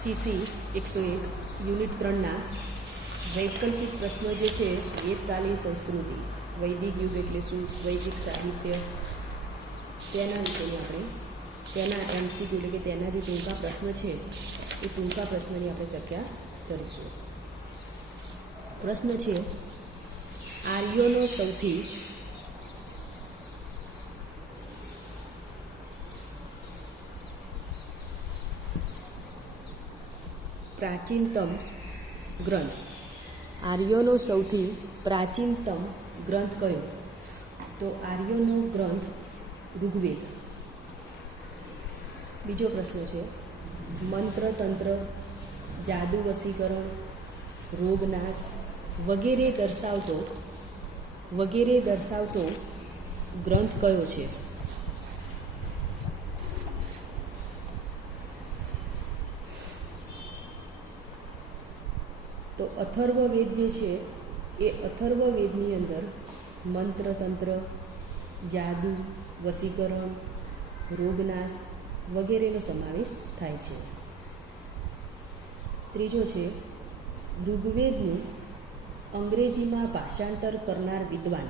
CC 101 unit 3ના વૈકલ્પિક પ્રશ્ન જે છે વેદકાલીન સંસ્કૃતિ, વૈદિક યુગ એટલે શું, વૈદિક સાહિત્ય, તેના વિશેની આપણે તેના એમસીક્યુ એટલે કે તેના જે ટૂંકા પ્રશ્ન છે એ ટૂંકા પ્રશ્નની આપણે ચર્ચા કરીશું. પ્રશ્ન છે, આર્યોનો સૌથી પ્રાચીનતમ ગ્રંથ, આર્યોનો સૌથી પ્રાચીનતમ ગ્રંથ કયો? તો આર્યોનો ગ્રંથ ઋગ્વેદ. બીજો પ્રશ્ન છે, મંત્ર તંત્ર, જાદુ વશીકરણ, રોગનાશ વગેરે દર્શાવતો ગ્રંથ કયો છે? તો અથર્વવેદ જે છે એ અથર્વવેદની અંદર મંત્ર તંત્ર, જાદુ વશીકરણ, રોગનાશ વગેરેનો સમાવેશ થાય છે. ત્રીજો છે, ઋગ્વેદનું અંગ્રેજીમાં ભાષાંતર કરનાર વિદ્વાન.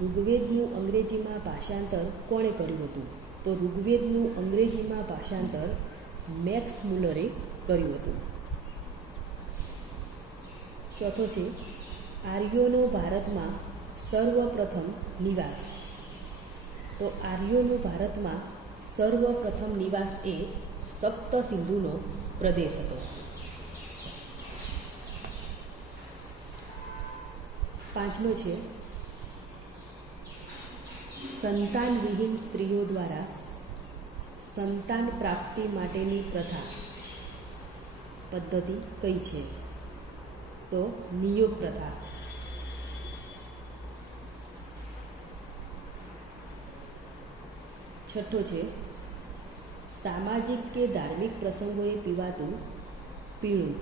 ઋગ્વેદનું અંગ્રેજીમાં ભાષાંતર કોણે કર્યું હતું? તો ઋગ્વેદનું અંગ્રેજીમાં ભાષાંતર મેક્સ મુલરે કર્યું હતું. ચોથો છે, આર્યોનો ભારતમાં સર્વપ્રથમ નિવાસ. તો આર્યોનો ભારતમાં સર્વપ્રથમ નિવાસ એ સપ્ત સિંધુનો પ્રદેશ હતો. પાંચમો છે, સંતાનવિહીન સ્ત્રીઓ દ્વારા સંતાન પ્રાપ્તિ માટેની પ્રથા પદ્ધતિ કઈ છે? તો નિયોગ પ્રથા. છઠ્ઠો છે, સામાજિક કે ધાર્મિક પ્રસંગોએ પીવાતું પીણું.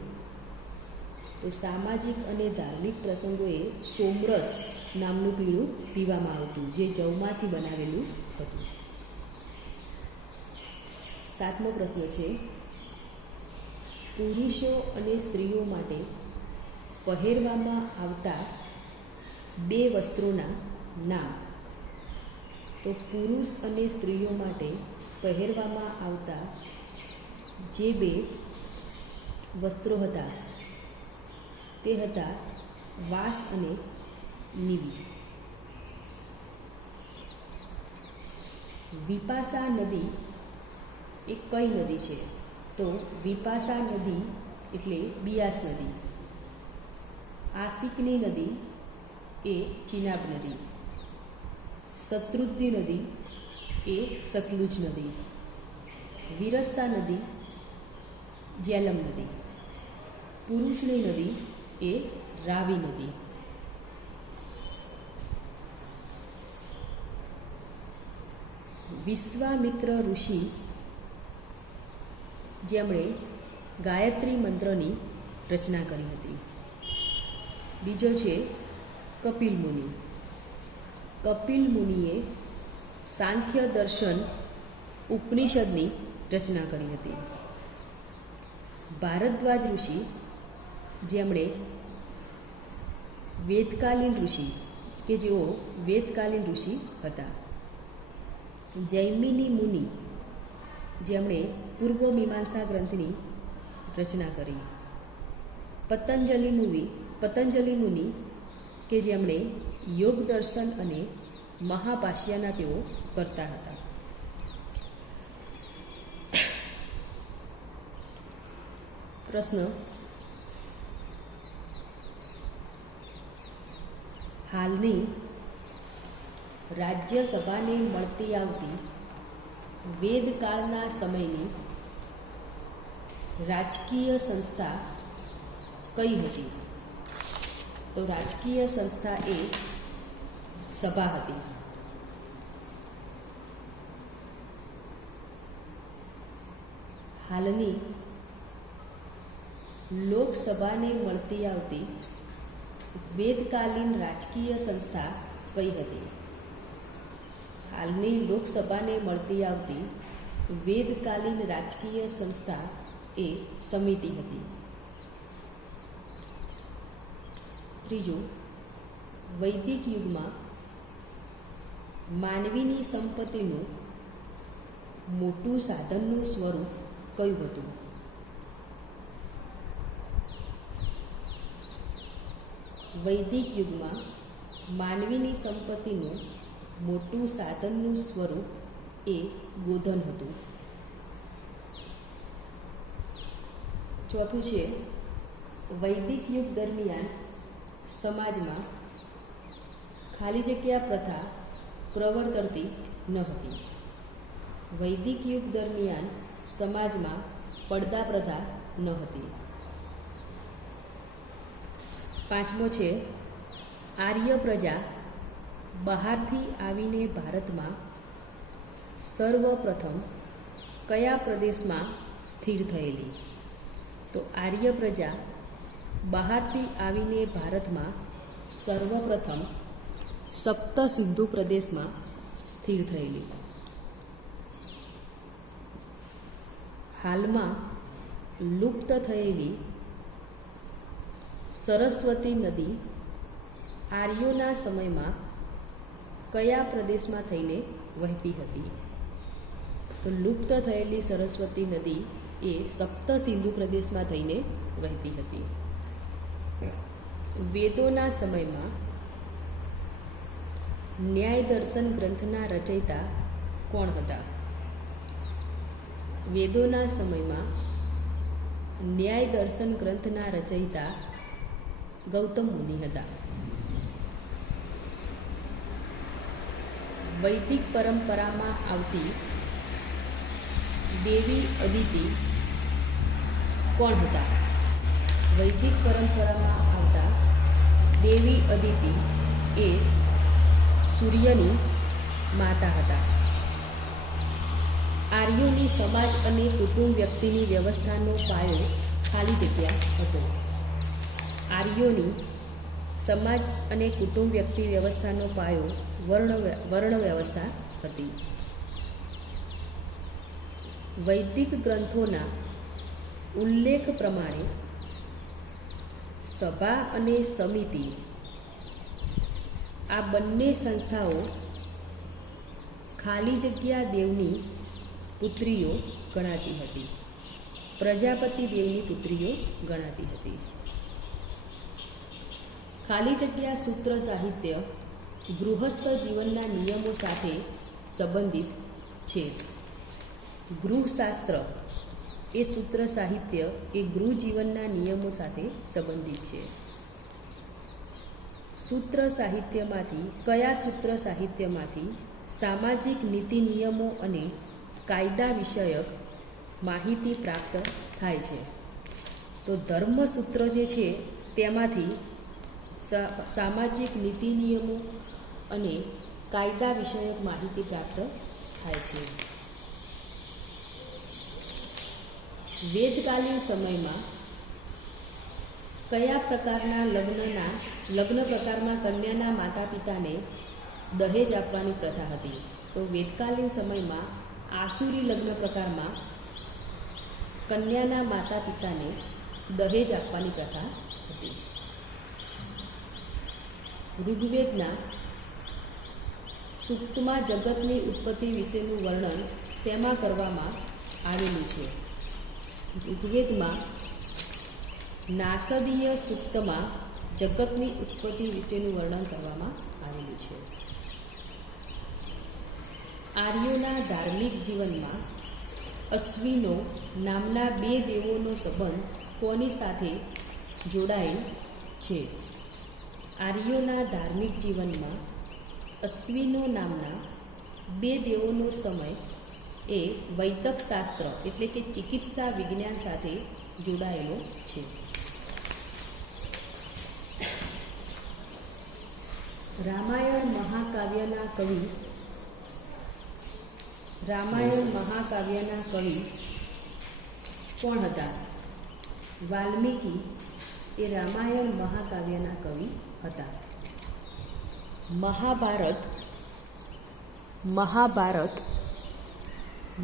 તો સામાજિક અને ધાર્મિક પ્રસંગોએ સોમરસ નામનું પીણું પીવામાં આવતું, જે જવમાંથી બનાવેલું હતું. સાતમો પ્રશ્ન છે, પુરુષો અને સ્ત્રીઓ માટે પહેરવામાં આવતા બે વસ્ત્રોના નામ. તો પુરુષ અને સ્ત્રીઓ માટે પહેરવામાં આવતા જે બે વસ્ત્રો હતા તે હતા વાસ અને નિવી. વિપાસા નદી એ કઈ નદી છે? તો વિપાસા નદી એટલે બિયાસ નદી. આસિકની નદી એ ચિનાબ નદી. શત્રુદ્ની નદી એ સતલુજ નદી. વિરસ્તા નદી જેલમ નદી. પુરુષની નદી એ રાવી નદી. વિશ્વામિત્ર ઋષિ જેમણે ગાયત્રી મંત્રની રચના કરી હતી. બીજો છે કપિલ મુનિ. કપિલ મુનિએ સાંખ્ય દર્શન ઉપનિષદની રચના કરી હતી. ભારદ્વાજ ઋષિ જેમણે વેદકાલીન ઋષિ કે જેઓ વેદકાલીન ઋષિ હતા. જૈમિની મુનિ જેમણે પૂર્વ મીમાંસા ગ્રંથની રચના કરી. પતંજલિ મુનિ કે જેમણે યોગ દર્શન અને મહાભાષ્યના તેઓ કરતા હતા. પ્રશ્ન, હાલની રાજ્યસભાને મળતી આવતી વેદકાળના સમયની રાજકીય સંસ્થા કઈ હતી? તો રાજકીય સંસ્થા એ સભા હતી. હાલની લોકસભાને મળતી આવતી વેદકાલીન રાજકીય સંસ્થા કઈ હતી? હાલની લોકસભાને મળતી આવતી વેદકાલીન રાજકીય સંસ્થા એ સમિતિ હતી. ત્રીજું, વૈદિક યુગમાં માનવીની સંપત્તિનું મોટું સાધનનું સ્વરૂપ કયું હતું? વૈદિક યુગમાં માનવીની સંપત્તિનું મોટું સાધનનું સ્વરૂપ એ ગોધન હતું. ચોથું છે, વૈદિક યુગ દરમિયાન સમાજમાં ખાલી જગ્યા પ્રથા પ્રવર્તતી ન હતી. વૈદિક યુગ દરમિયાન સમાજમાં પડદા પ્રથા ન હતી. પાંચમો છે, આર્ય પ્રજા બહારથી આવીને ભારતમાં સર્વપ્રથમ કયા પ્રદેશમાં સ્થિર થયેલી? તો આર્ય પ્રજા બહારથી આવીને ભારતમાં સર્વપ્રથમ સપ્ત સિંધુ પ્રદેશમાં સ્થિર થયેલી. હાલમાં લુપ્ત થયેલી સરસ્વતી નદી આર્યોના સમયમાં કયા પ્રદેશમાં થઈને વહેતી હતી? તો લુપ્ત થયેલી સરસ્વતી નદી એ સપ્ત સિંધુ પ્રદેશમાં થઈને વહેતી હતી. વેદોના સમયમાં ન્યાય દર્શન ગ્રંથના રચયિતા કોણ હતા? વેદોના સમયમાં ન્યાય દર્શન ગ્રંથના રચયિતા ગૌતમ મુનિ હતા. વૈદિક પરંપરામાં આવતી દેવી અદિતિ કોણ હતા? વૈદિક પરંપરામાં આવતા દેવી અદિતિ એ સૂર્યની માતા હતા. આર્યોની સમાજ અને કુટુંબ વ્યક્તિની વ્યવસ્થાનો પાયો ખાલી જગ્યા હતો. આર્યોની સમાજ અને કુટુંબ વ્યક્તિ વ્યવસ્થાનો પાયો વર્ણ વ્યવસ્થા હતી. વૈદિક ગ્રંથોના ઉલ્લેખ પ્રમાણે સભા અને સમિતિ આ બંને સંસ્થાઓ ખાલી જગ્યા દેવની પુત્રીઓ ગણાતી હતી. પ્રજાપતિ દેવની પુત્રીઓ ગણાતી હતી. ખાલી જગ્યા સૂત્ર સાહિત્ય ગૃહસ્થ જીવનના નિયમો સાથે સંબંધિત છે. ગૃહશાસ્ત્ર એ સૂત્ર સાહિત્ય એ ગૃહ જીવનના નિયમો સાથે સંબંધિત છે. સૂત્ર સાહિત્યમાંથી કયા સૂત્ર સાહિત્યમાંથી સામાજિક નીતિ નિયમો અને કાયદા વિષયક માહિતી પ્રાપ્ત થાય છે? તો ધર્મસૂત્ર જે છે તેમાંથી સામાજિક નીતિ નિયમો અને કાયદા વિષયક માહિતી પ્રાપ્ત થાય છે. વેદકાલીન સમયમાં કયા પ્રકારના લગ્ન પ્રકારમાં કન્યાના માતા પિતાને દહેજ આપવાની પ્રથા હતી? તો વેદકાલીન સમયમાં આસુરી લગ્ન પ્રકારમાં કન્યાના માતા પિતાને દહેજ આપવાની પ્રથા હતી. ઋગ્વેદના સૂક્તમાં જગતની ઉત્પત્તિ વિશેનું વર્ણન શેમાં કરવામાં આવેલું છે? ઋગ્વેદમાં નાસદીય સૂક્તમાં જગતની ઉત્પત્તિ વિશેનું વર્ણન કરવામાં આવેલું છે. આર્યોના ધાર્મિક જીવનમાં અશ્વિનો નામના બે દેવોનો સંબંધ કોની સાથે જોડાયેલ છે? આર્યોના ધાર્મિક જીવનમાં અશ્વિનો નામના બે દેવોનો સમય એ વૈદક શાસ્ત્ર એટલે કે ચિકિત્સા વિજ્ઞાન સાથે જોડાયેલો છે. રામાયણ મહાકાવ્યના કવિ કોણ હતા? વાલ્મીકી એ રામાયણ મહાકાવ્યના કવિ હતા. મહાભારત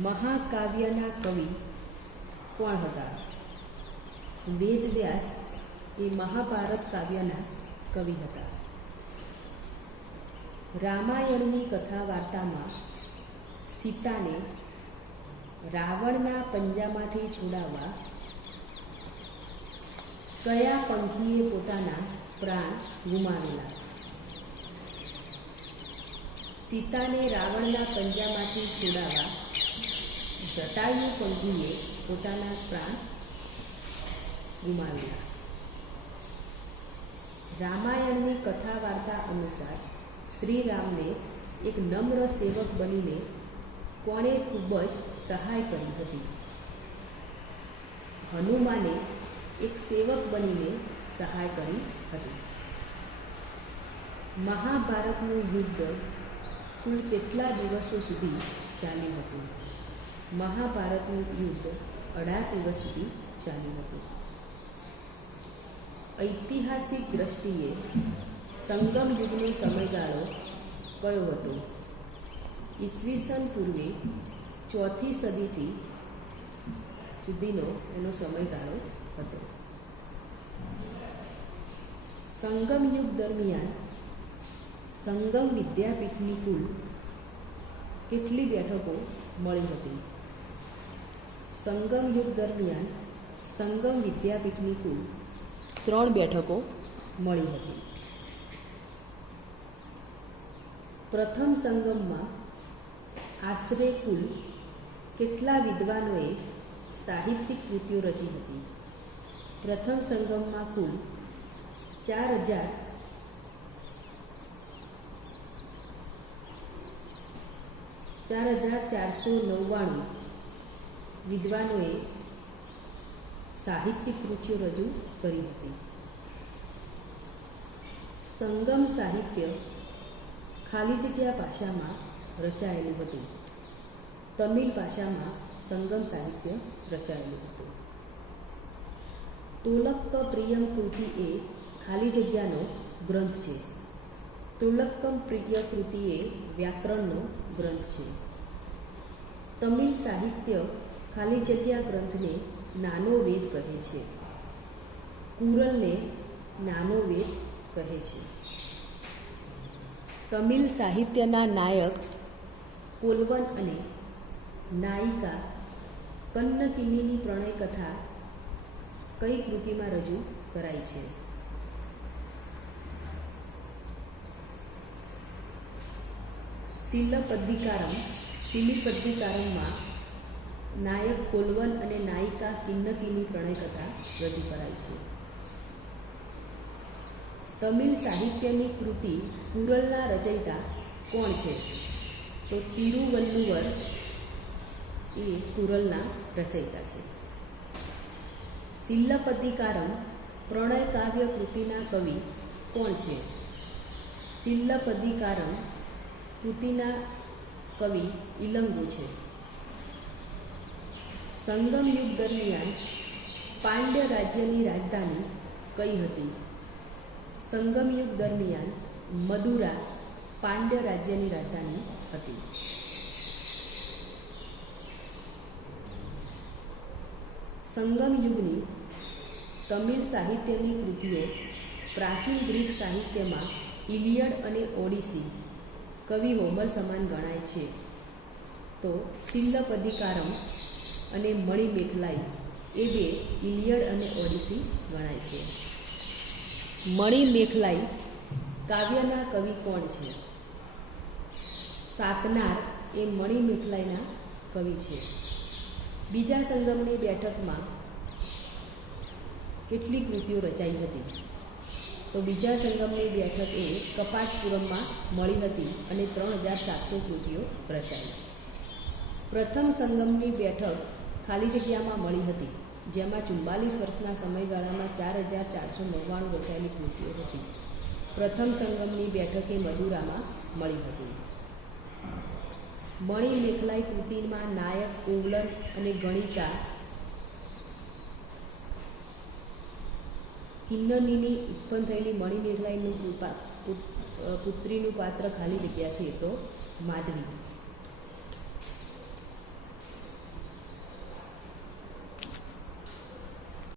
મહાકાવ્યના કવિ કોણ હતા? વેદવ્યાસ એ મહાભારત કાવ્યના કવિ હતા. રામાયણની કથા વાર્તામાં સીતાને રાવણના પંજામાંથી છોડાવવા કયા પંખીએ પોતાના પ્રાણ ગુમાવેલા? સીતાને રાવણના પંજામાંથી છોડાવવા જટાયુ પંખીએ પોતાના પ્રાણ ગુમાવેલા. રામાયણની કથા વાર્તા અનુસાર શ્રીરામને એક નમ્ર સેવક બનીને કોણે ખૂબ જ સહાય કરી હતી? હનુમાને એક સેવક બનીને સહાય કરી હતી. મહાભારતનું યુદ્ધ કુલ કેટલા દિવસો સુધી ચાલ્યું હતું? મહાભારતનું યુદ્ધ 18 દિવસ સુધી ચાલ્યું હતું. ઐતિહાસિક દ્રષ્ટિએ સંગમ યુગનો સમયગાળો કયો હતો? ઈસવીસન પૂર્વે 4th સદીથી સુધીનો એનો સમયગાળો હતો. સંગમ યુગ દરમિયાન સંગમ વિદ્યાપીઠની કુલ કેટલી બેઠકો મળી હતી? સંગમ યુગ દરમિયાન સંગમ વિદ્યાપીઠની કુલ 3 બેઠકો મળી હતી. પ્રથમ સંગમમાં આશરે કુલ કેટલા વિદ્વાનોએ સાહિત્યિક કૃતિઓ રચી હતી? પ્રથમ સંગમમાં કુલ 4,499 વિદ્વાનોએ સાહિત્યિક કૃતિઓ રજૂ કરી હતી. સંગમ સાહિત્ય ખાલી જગ્યા ભાષામાં રચાયેલું હતું. તમિલ ભાષામાં સંગમ સાહિત્ય રચાયેલું હતું. તોલક્ક પ્રિયમ કૃતિ એ ખાલી જગ્યાનો ગ્રંથ છે. તોલક્કમ પ્રિય કૃતિ એ વ્યાકરણનો ગ્રંથ છે. તમિલ સાહિત્ય ખાલી જગ્યા ગ્રંથને નાનો વેદ કહે છે. કુરલને નાનો વેદ કહે છે. તમિલ સાહિત્યના નાયક પોલવન અને નાયિકા કન્નકિનીની પ્રણય કથા કઈ કૃતિમાં રજૂ કરાઈ છે? સિલિપદ્દિકારમમાં નાયક પોલવન અને નાયિકા કિન્નકીની પ્રણય કથા રજૂ કરાઈ છે. તમિલ સાહિત્યની કૃતિ કુરલના રચયિતા કોણ છે? તો તિરુવલ્લુવર એ કુરલના રચયિતા છે. સિલ્લપદ્દિકારમ પ્રણય કાવ્ય કૃતિના કવિ કોણ છે? સિલ્લપદ્દિકારમ કૃતિના કવિ ઇલંગુ છે. સંગમ યુગ દરમિયાન પાંડ્ય રાજ્યની રાજધાની કઈ હતી? સંગમ યુગ દરમિયાન મદુરા પાંડ્ય રાજ્યની રાજધાની હતી. સંગમ યુગની તમિલ સાહિત્યની કૃતિઓ પ્રાચીન ગ્રીક સાહિત્યમાં ઇલિયડ અને ઓડિસી કવિ હોમર સમાન ગણાય છે. તો સિલ્લપદ્દિકારમ અને મણિમેખલાઈ એ બે ઇલિયડ અને ઓડિસી ગણાય છે. મણિમેખલાઈ કાવ્યના કવિ કોણ છે? સાતનાર એ મણિમેખલાઈના કવિ છે. બીજા સંગમની બેઠકમાં કેટલી કૃતિઓ રચાઈ હતી? તો બીજા સંગમની બેઠક એ કપાટપુરમમાં મળી હતી અને 3,700 કૃતિઓ રચાઈ. પ્રથમ સંગમની બેઠક ખાલી જગ્યામાં મળી હતી, જેમાં 44 વર્ષના સમયગાળામાં 4,499 રચાયેલી કૃતિઓ હતી. પ્રથમ સંગમની બેઠક એ મદુરામાં મળી હતી. મણિમેખલાઈ કૃતિમાં નાયક કોવલન અને ગણિકા કિન્નનીની ઉત્પન્ન થયેલી મણિમેખલાઈનું પુત્રીનું પાત્ર ખાલી જગ્યા છે તો માધવી.